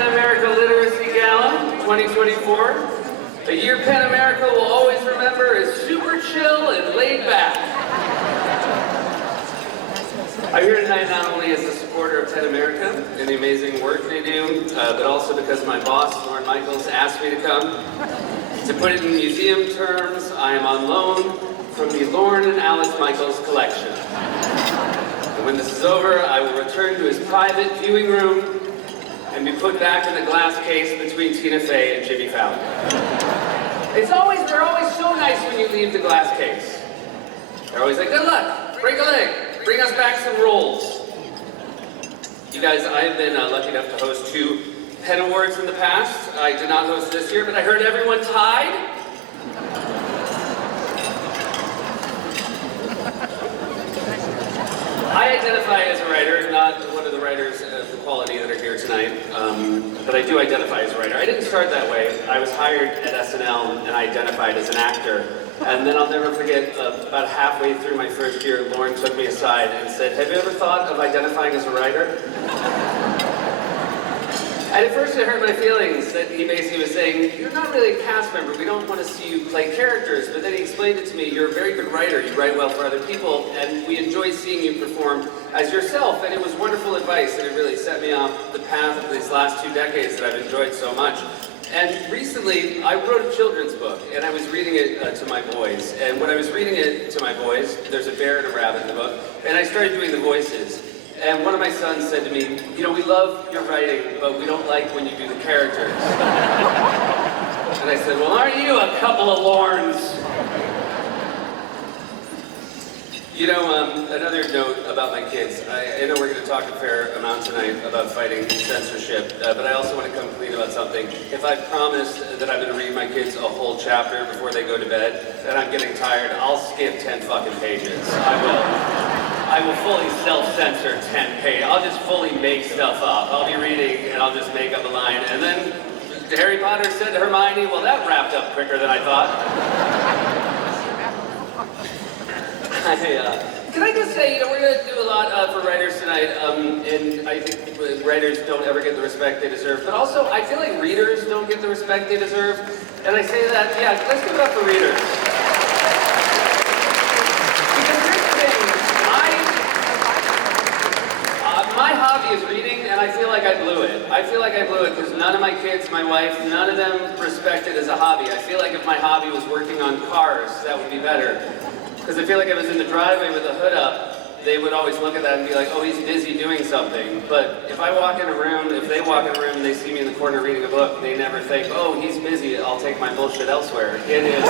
PEN America Literacy Gala 2024. A year PEN America will always remember as super chill and laid back. I'm here tonight not only as a supporter of PEN America and the amazing work they do, but also because my boss, Lauren Michaels, asked me to come. To put it in museum terms, I am on loan from the Lauren and Alice Michaels collection. And when this is over, I will return to his private viewing room and be put back in the glass case between Tina Fey and Jimmy Fallon. They're always so nice when you leave the glass case. They're always like, good luck, break a leg, bring us back some rolls. You guys, I have been lucky enough to host 2 PEN Awards in the past. I did not host this year, but I heard everyone tied. I identify as a writer, not one of the writers of the quality that are here tonight, but I do identify as a writer. I didn't start that way. I was hired at SNL and I identified as an actor. And then I'll never forget, about halfway through my first year, Lauren took me aside and said, have you ever thought of identifying as a writer? And at first it hurt my feelings that he basically was saying, you're not really a cast member, we don't want to see you play characters. But then he explained it to me, you're a very good writer, you write well for other people, and we enjoy seeing you perform as yourself. And it was wonderful advice, and it really set me off the path of these last 2 decades that I've enjoyed so much. And recently, I wrote a children's book, and I was reading it to my boys. And when I was reading it to my boys, there's a bear and a rabbit in the book, and I started doing the voices. And one of my sons said to me, you know, we love your writing, but we don't like when you do the characters. And I said, well, aren't you a couple of Lorns? You know, another note about my kids. I know we're going to talk a fair amount tonight about fighting censorship, but I also want to come clean about something. If I promised that I'm going to read my kids a whole chapter before they go to bed, and I'm getting tired, I'll skip 10 fucking pages. I will fully self-censor 10 pages. I'll just fully make stuff up. I'll be reading and I'll just make up a line. And then Harry Potter said to Hermione, well, that wrapped up quicker than I thought. Can I just say, you know, we're going to do a lot for writers tonight, and I think writers don't ever get the respect they deserve, but also I feel like readers don't get the respect they deserve, and I say that, yeah, let's give it up for readers. Because here's the thing, my hobby is reading, and I feel like I blew it. I feel like I blew it because none of my kids, my wife, none of them respect it as a hobby. I feel like if my hobby was working on cars, that would be better. Because I feel like if I was in the driveway with the hood up, they would always look at that and be like, oh, he's busy doing something. But if I walk in a room, if they walk in a room and they see me in the corner reading a book, they never think, oh, he's busy, I'll take my bullshit elsewhere. It is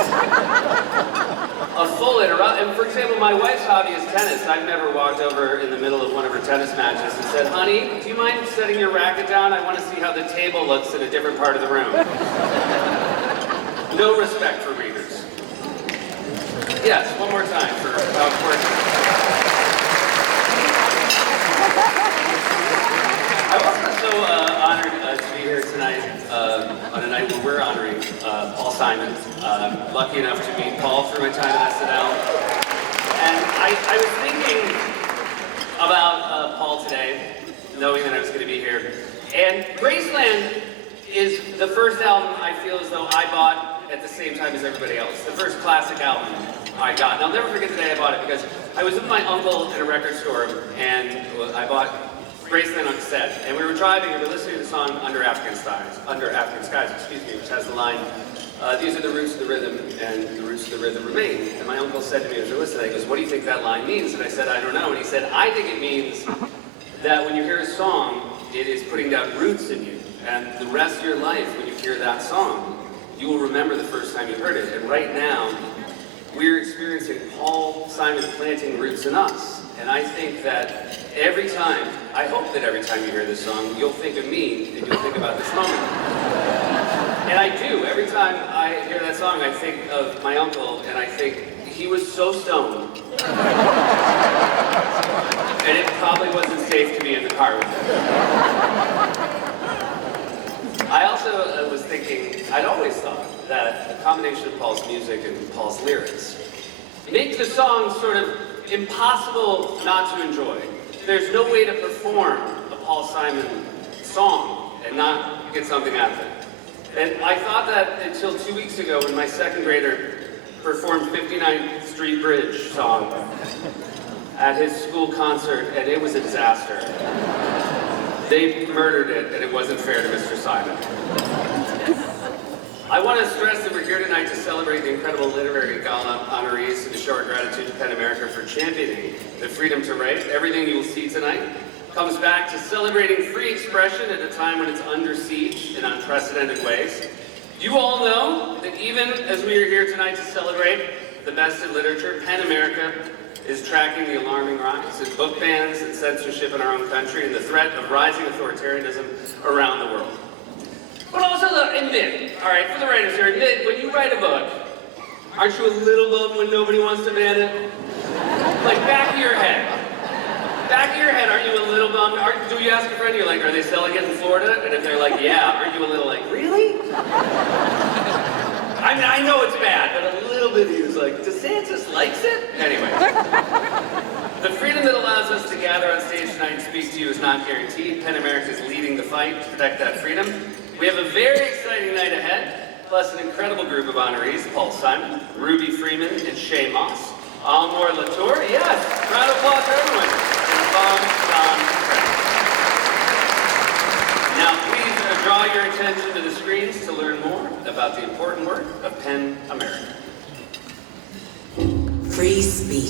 a full interrupt. And for example, my wife's hobby is tennis. I've never walked over in the middle of one of her tennis matches and said, honey, do you mind setting your racket down? I want to see how the table looks in a different part of the room. No respect for readers. Yes, one more time for how it works. I'm also so honored to be here tonight on a night where we're honoring Paul Simon. I'm lucky enough to meet Paul through my time at SNL. And I was thinking about Paul today, knowing that I was going to be here. And Graceland is the first album I feel as though I bought at the same time as everybody else. The first classic album I got. And I'll never forget the day I bought it because I was with my uncle in a record store and I bought Graceland on cassette. And we were driving and we were listening to the song Under African Skies, which has the line, these are the roots of the rhythm and the roots of the rhythm remain. And my uncle said to me as we were listening, he goes, what do you think that line means? And I said, I don't know. And he said, I think it means that when you hear a song, it is putting down roots in you. And the rest of your life, when you hear that song, you will remember the first time you heard it. And right now, we're experiencing Paul Simon planting roots in us. And I think that every time, I hope that every time you hear this song, you'll think of me and you'll think about this moment. And I do. Every time I hear that song, I think of my uncle and I think he was so stoned. And it probably wasn't safe to be in the car with him. I also was thinking, I'd always thought that the combination of Paul's music and Paul's lyrics makes the song sort of impossible not to enjoy. There's no way to perform a Paul Simon song and not get something out of it. And I thought that until 2 weeks ago when my second grader performed 59th Street Bridge song at his school concert, and it was a disaster. They murdered it, and it wasn't fair to Mr. Simon. I want to stress that we're here tonight to celebrate the incredible literary Gala honorees and to show our gratitude to PEN America for championing the freedom to write. Everything you will see tonight comes back to celebrating free expression at a time when it's under siege in unprecedented ways. You all know that even as we are here tonight to celebrate the best in literature, PEN America is tracking the alarming rise in book bans and censorship in our own country and the threat of rising authoritarianism around the world. But also admit, all right, for the writers here, admit when you write a book, aren't you a little bummed when nobody wants to ban it? Like back of your head, aren't you a little bummed? Do you ask a friend, you're like, are they selling it in Florida? And if they're like, yeah, aren't you a little like, really? I mean, I know it's bad, but a little bit of you is like, DeSantis likes it? Anyway. The freedom that allows us to gather on stage tonight and speak to you is not guaranteed. PEN America is leading the fight to protect that freedom. We have a very exciting night ahead, plus an incredible group of honorees, Paul Simon, Ruby Freeman, and Shay Moss. Almore Latour, yes, round of applause for everyone. And Now please draw your attention to the screens to learn more about the important work of PEN America. Free speech.